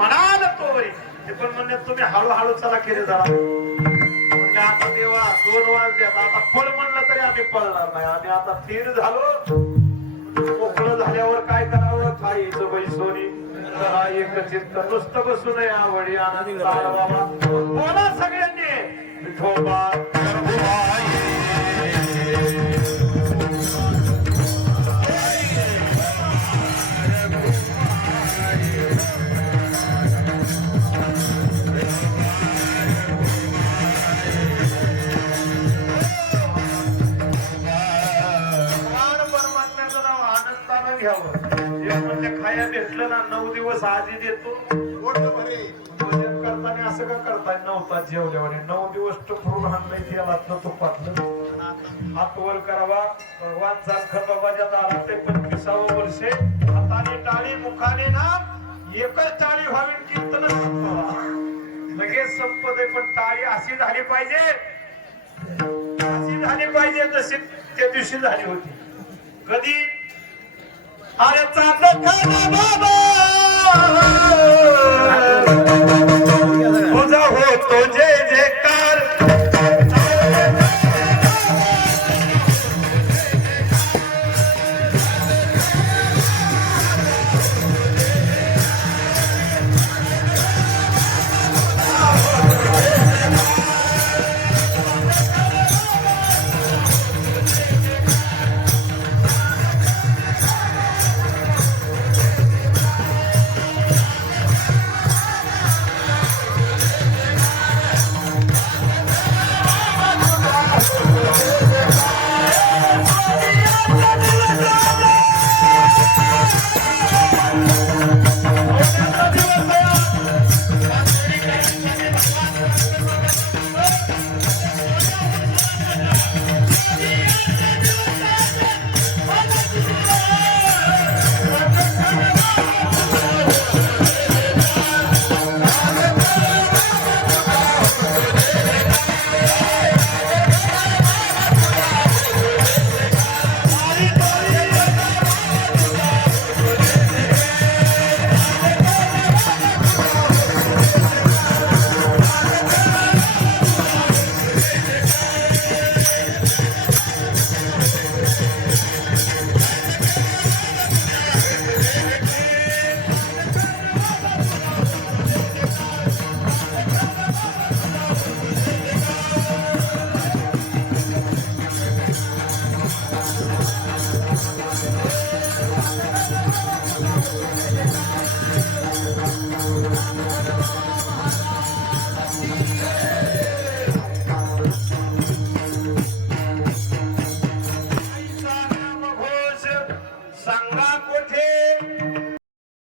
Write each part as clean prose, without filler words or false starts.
म्हणाल तोवरी ते पण म्हणले तुम्ही हळूहळू चला केले जरा म्हणजे आता देवा 2 वाजल्यात आता पळ म्हणलं तरी आम्ही पळणार नाही आम्ही आता स्थिर झालो मोकळं झाल्यावर काय करावं खायचं बैसोनी जरा एकचित्त नुसतं बसू नये आवडी आनंद बाबा बोला सगळ्यांनी विठोबा खाया भेटलं ना 9 दिवस आधी देतो करताना असं का करताय 9 तास जेवल्यावर 9 दिवस टुकरून आणलंय तेलातलं तुपातलं हात वर करावा भगवान सारखं बाबाच्या दारात 25वे वर्षे हाताने टाळी मुखाने नाम एकच टाळी व्हावी कीर्तन संपवा लगेच संपते पण टाळी अशी झाली पाहिजे जशी त्या दिवशी झाली होती कधी अरे चांद बाबा तुझा होतो जय जयकार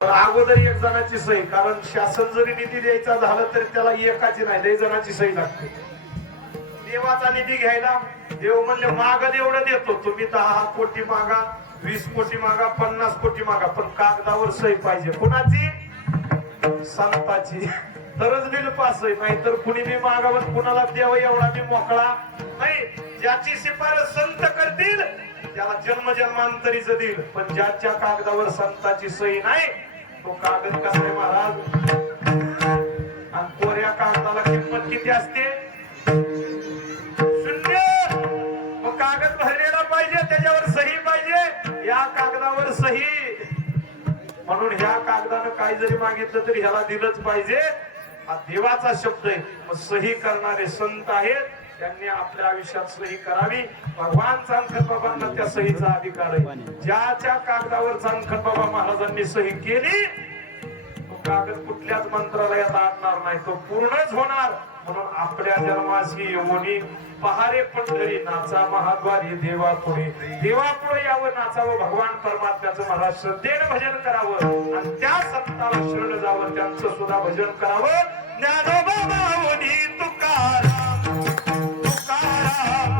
अगोदर 1 जणाची सही कारण शासन जरी निधी द्यायचा झाला तरी त्याला एकाची नाही 2 जणांची सही लागते देवाचा निधी घ्यायला देव म्हणले मागं एवढं देतो तुम्ही 10 कोटी मागा 20 कोटी मागा 50 कोटी मागा पण कागदावर सही पाहिजे कुणाची संताची तरच बिल पास होईल नाही तर कुणी बी मागावर कुणाला द्यावं एवढा मी मोकळा नाही ज्याची शिफारस संत करतील त्याला जन्मजन्मांतरीच देईल पण ज्याच्या कागदावर संताची सही नाही तो कागद कसा आहे महाराज आणि कोऱ्या कागदाला किंमत किती असते 0 मग कागद भरलेला पाहिजे त्याच्यावर सही पाहिजे या कागदावर सही म्हणून ह्या कागदानं काही जरी मागितलं तरी ह्याला दिलंच पाहिजे हा देवाचा शब्द आहे मग सही करणारे संत आहेत त्यांनी आपल्या आयुष्यात सही करावी भगवान चांदखत बाबांना त्या सहीचा अधिकार आहे ज्याच्या कागदावर चांदखत बाबा महाराजांनी सही केली तो कागद कुठल्याच मंत्रालयात आणणार नाही तो पूर्णच होणार म्हणून आपल्या जन्माशी येऊनी पहारे पंढरी नाचा महाद्वारी देवापुढे यावं नाचावं भगवान परमात्म्याचं महाराज श्रद्धेनं भजन करावं आणि त्या संताला शरण जावं त्यांचं सुद्धा भजन करावं ज्ञानोबा माऊली तुकाराम तुकाराम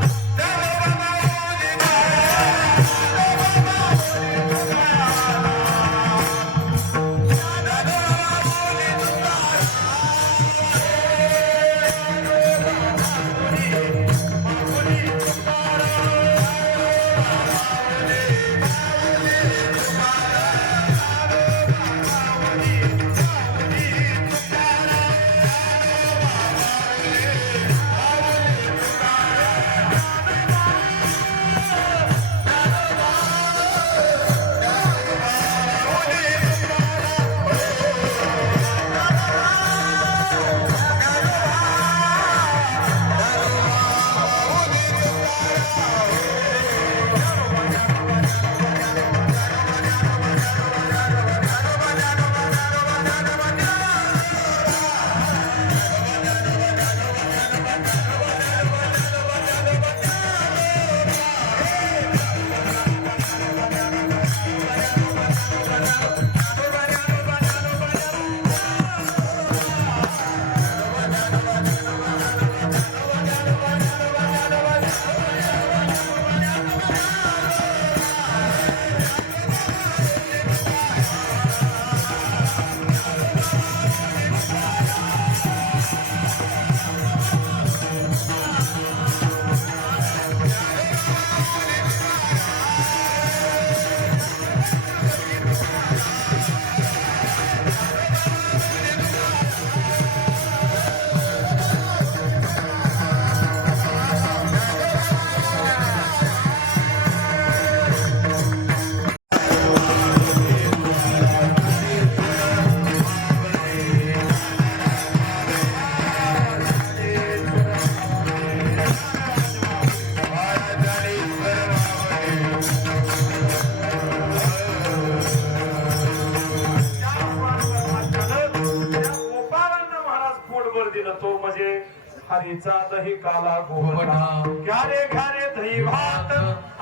दिलं तो म्हणजे हरीचा दही काला गोवटा घ्या रे दही भात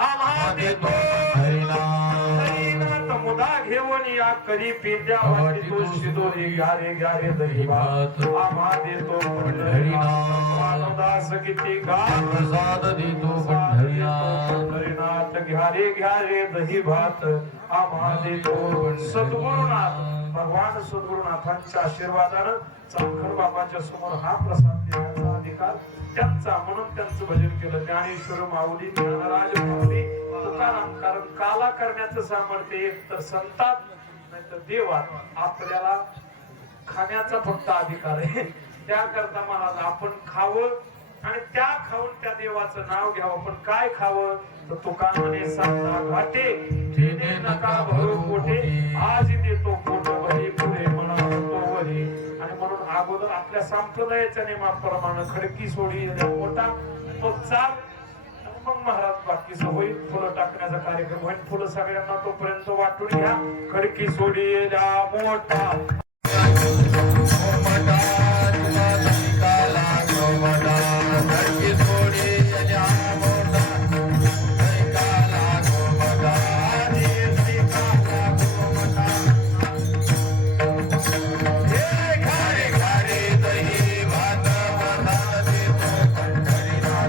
आम्हा देतो हरिनाथ मुदा घेऊन या करी पेट्या वाटी तो शिदोरी घ्या रे दही भात आम्हा देतो पंढरीनाथ दास किती गाव प्रसाद देतो पंढरीनाथ हरिनाथ घ्या रे दही भात आम्हा देतो सद्गुरुनाथ भगवान सद्गुरुनाथांच्या आशीर्वादानं चांदखड बाबाच्या समोर हा प्रसाद देण्याचा अधिकार त्यांचा म्हणून त्यांचं भजन केलं ज्ञानेश्वर माऊली ज्ञानराज माऊली तुकाराम कारण काला करण्याचं सामर्थ्य एक तर संतात नाही तर देवात आपल्याला खाण्याचा फक्त अधिकार आहे त्याकरता महाराज आपण खावं आणि त्या खाऊन त्या देवाचं नाव घ्यावं पण काय खावं तर तुकाराम म्हणे साता घाटे देणे नका भरू पोटे आज देतो पोट भरी पुढे म्हणा तो वरी आणि म्हणून अगोदर आपल्या संप्रदायाच्या नियमाप्रमाणे खडकी सोडी मोठा मग चाल मग महाराज बाकीचं होईल फुलं टाकण्याचा कार्यक्रम होईल फुलं सगळ्यांना तोपर्यंत वाटून घ्या खडकी सोडी मोठा पंढरीनाथ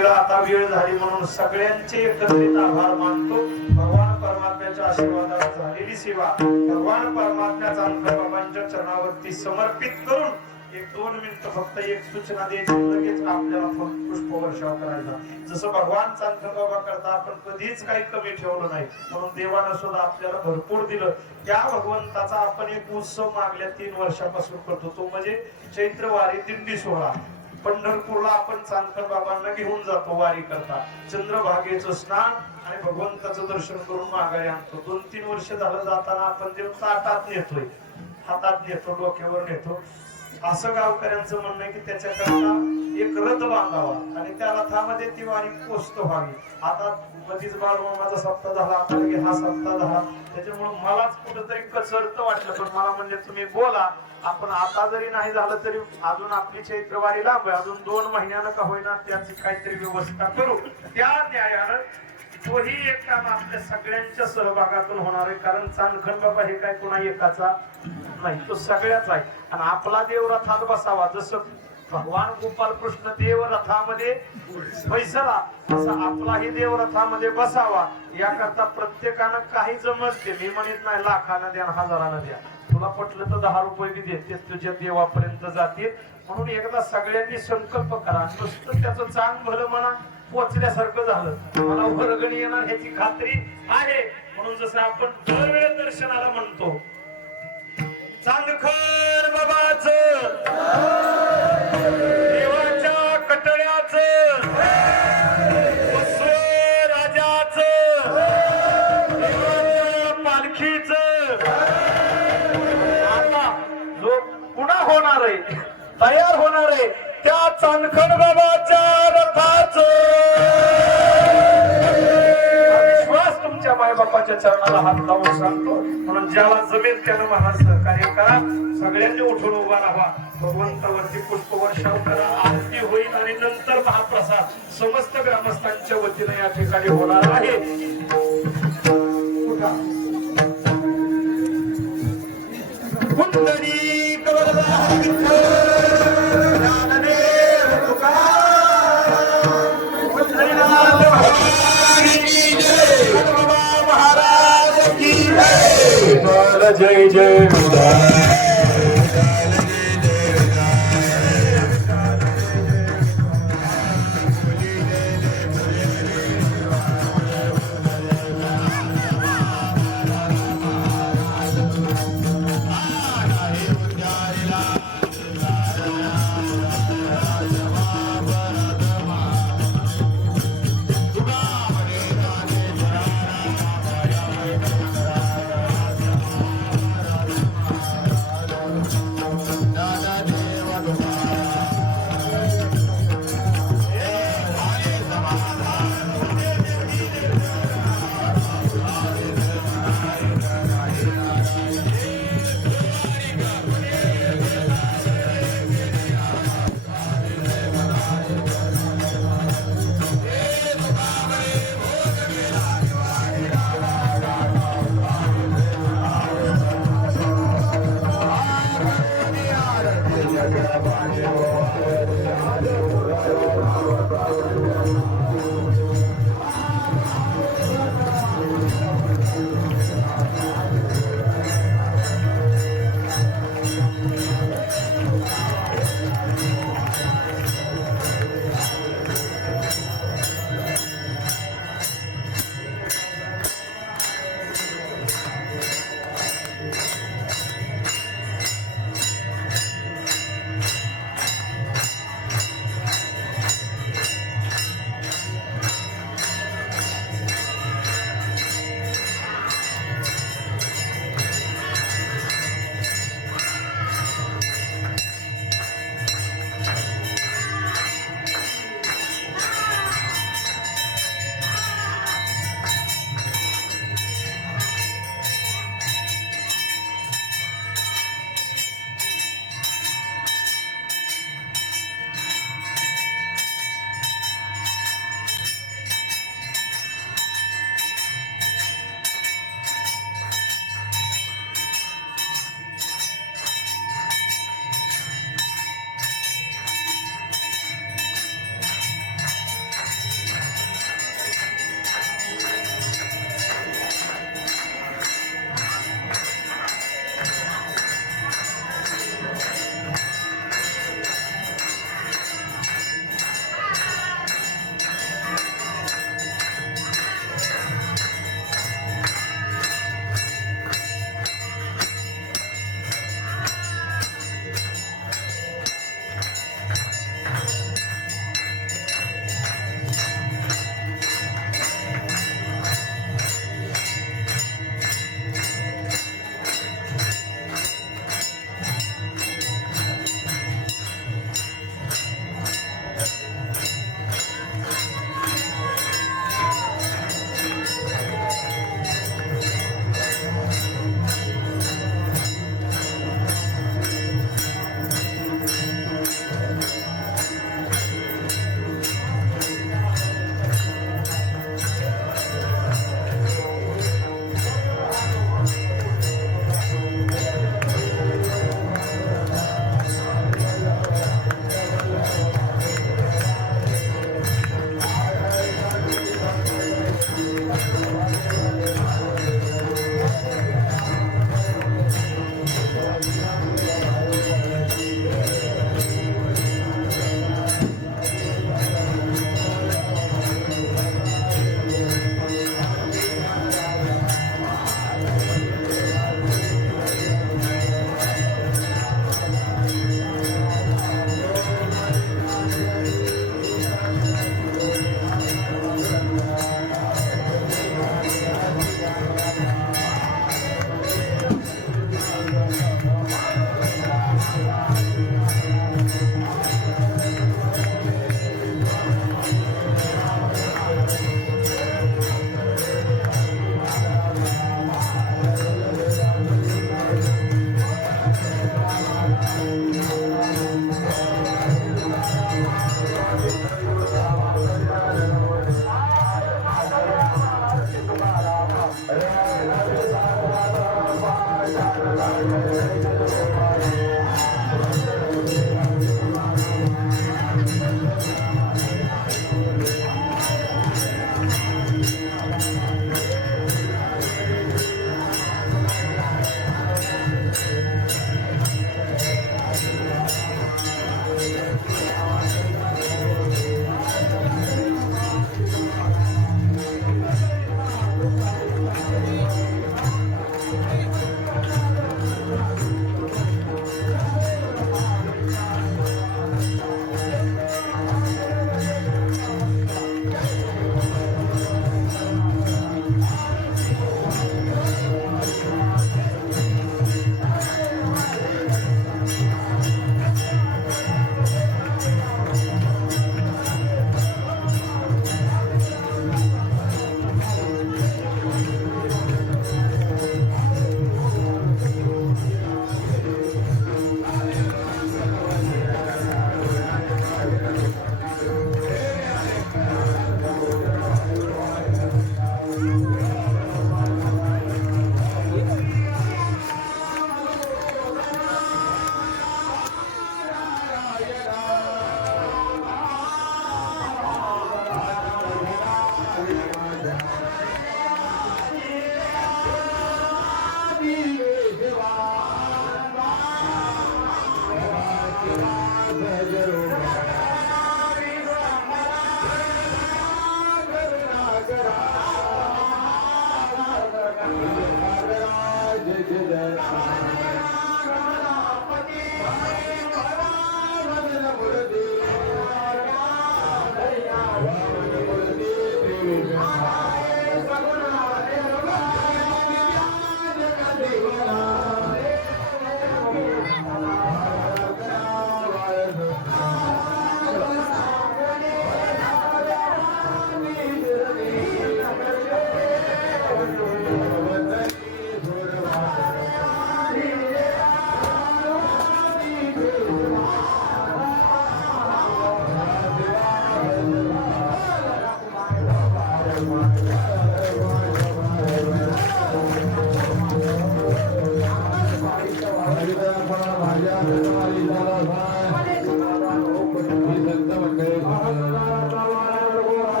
केलं. आता वेळ झाली म्हणून सगळ्यांचे एकत्रित आभार मानतो. भगवान परमात्म्याच्या आशीर्वादात झालेली सेवा भगवान परमात्म्या चांदकर बाबांच्या चरणावरती समर्पित करून 1-2 मिनिटं फक्त एक सूचना द्यायची, लगेच आपल्याला पुष्प वर्षाव करायचा. जसं भगवान चांदकर बाबा करता आपण कधीच काही कमी ठेवलं नाही, म्हणून देवानं सुद्धा आपल्याला भरपूर दिलं. त्या भगवंताचा आपण एक उत्सव मागल्या 3 वर्षापासून करतो, तो म्हणजे चैत्र वारी दिंडी सोहळा. पंढरपूरला आपण चांदकर बाबांना घेऊन जातो वारी करता. चंद्रभागेचं स्नान आणि भगवंताचं दर्शन करून माघारी आणतो. 2-3 वर्ष झालं जाताना आपण ते ताटात नेतोय, हातात नेतो, डोक्यावर नेतो. असं गावकऱ्यांचं म्हणणं आहे की त्याच्याकरता एक रथ बांधावा आणि त्या रथामध्ये ती वारी पोस्ट व्हावी. आता मधीच बाळमामाचा सप्ताह झाला, आता हा सप्ताह झाला, त्याच्यामुळे मलाच कुठंतरी कचरत वाटलं. पण मला म्हणजे तुम्ही बोला, आपण आता जरी नाही झालं तरी अजून आपली चैत्रवारी लांब आहे, अजून 2 महिन्यानं का होईना त्याची काहीतरी व्यवस्था करू. त्या न्यायानं तोही एक काम आपल्या सगळ्यांच्या सहभागातून होणार आहे. कारण चांदखण बाबा हे काय कोणा एकाचा नाही, तो सगळ्याच आहे. आणि आपला देव रथात बसावा, जसं भगवान गोपाल कृष्ण देव रथामध्ये बैसला, तसा आपलाही देव रथामध्ये बसावा. याकरता प्रत्येकानं काही जमत ते, मी म्हणत नाही लाखानं द्या, हजारानं द्या, तुला पटलं तर 10 रुपये बी देते, तुझ्या देवापर्यंत जातील. म्हणून एकदा सगळ्यांनी संकल्प करा, नुसतं त्याचं चांग भलं म्हणा पोचल्यासारखं झालं, मला वर्गणी येणार ह्याची खात्री आहे. म्हणून जसं आपण दरवेळेस दर्शनाला म्हणतो चांदखर बाबाचं, देवाच्या कटळ्याचं, राजाचं, देवाच्या पालखीचं, आता जो पुन्हा होणार आहे, तयार होणार आहे, त्या चांदखड बाबाच्या रथाचं विश्वास तुमच्या मायबापाच्या चरणाला हात लावून सांगतो. म्हणून ज्याला जमेल त्यानं मला सहकार्य करा, सगळ्यांनी उठून उभा राहा, भगवंतावरती पुष्पवर्षाव करा, आरती होईल आणि नंतर महाप्रसाद समस्त ग्रामस्थांच्या वतीने या ठिकाणी होणार आहे. जय जय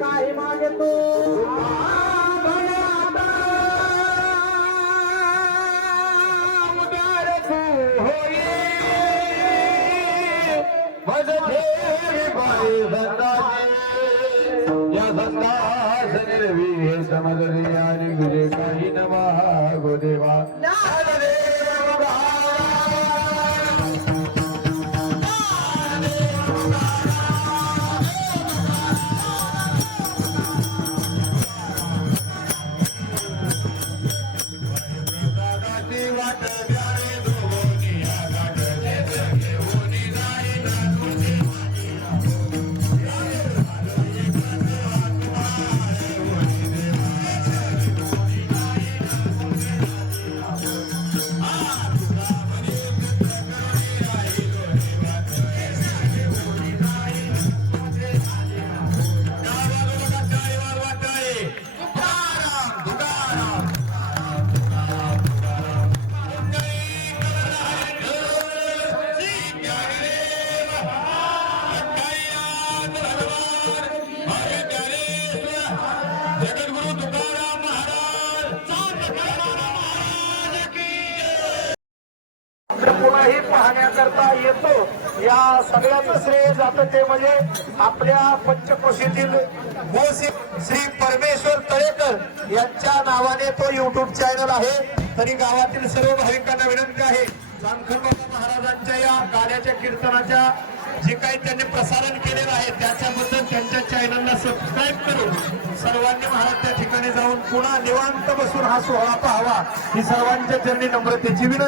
काही मागे तू काही नमः गोदेवा पुन्हाही पाहण्याकरता येतो. या सगळ्याचं श्रेय जातं ते म्हणजे आपल्या पंचक्रोशीतील श्री परमेश्वर तळेकर यांच्या नावाने तो युट्यूब चॅनल आहे. तरी गावातील सर्व भाविकांना विनंती आहे, चांदखंडोबा महाराजांच्या या गाण्याच्या कीर्तनाच्या जे काही त्यांनी प्रसारण केलेलं आहे त्याच्याबद्दल त्यांच्या चॅनलला सबस्क्राईब करून सर्वांनी महाराज त्या ठिकाणी जाऊन पुन्हा निवांत बसून हा सोहळा पाहावा ही सर्वांच्या चरणी नम्रतेची विनंती.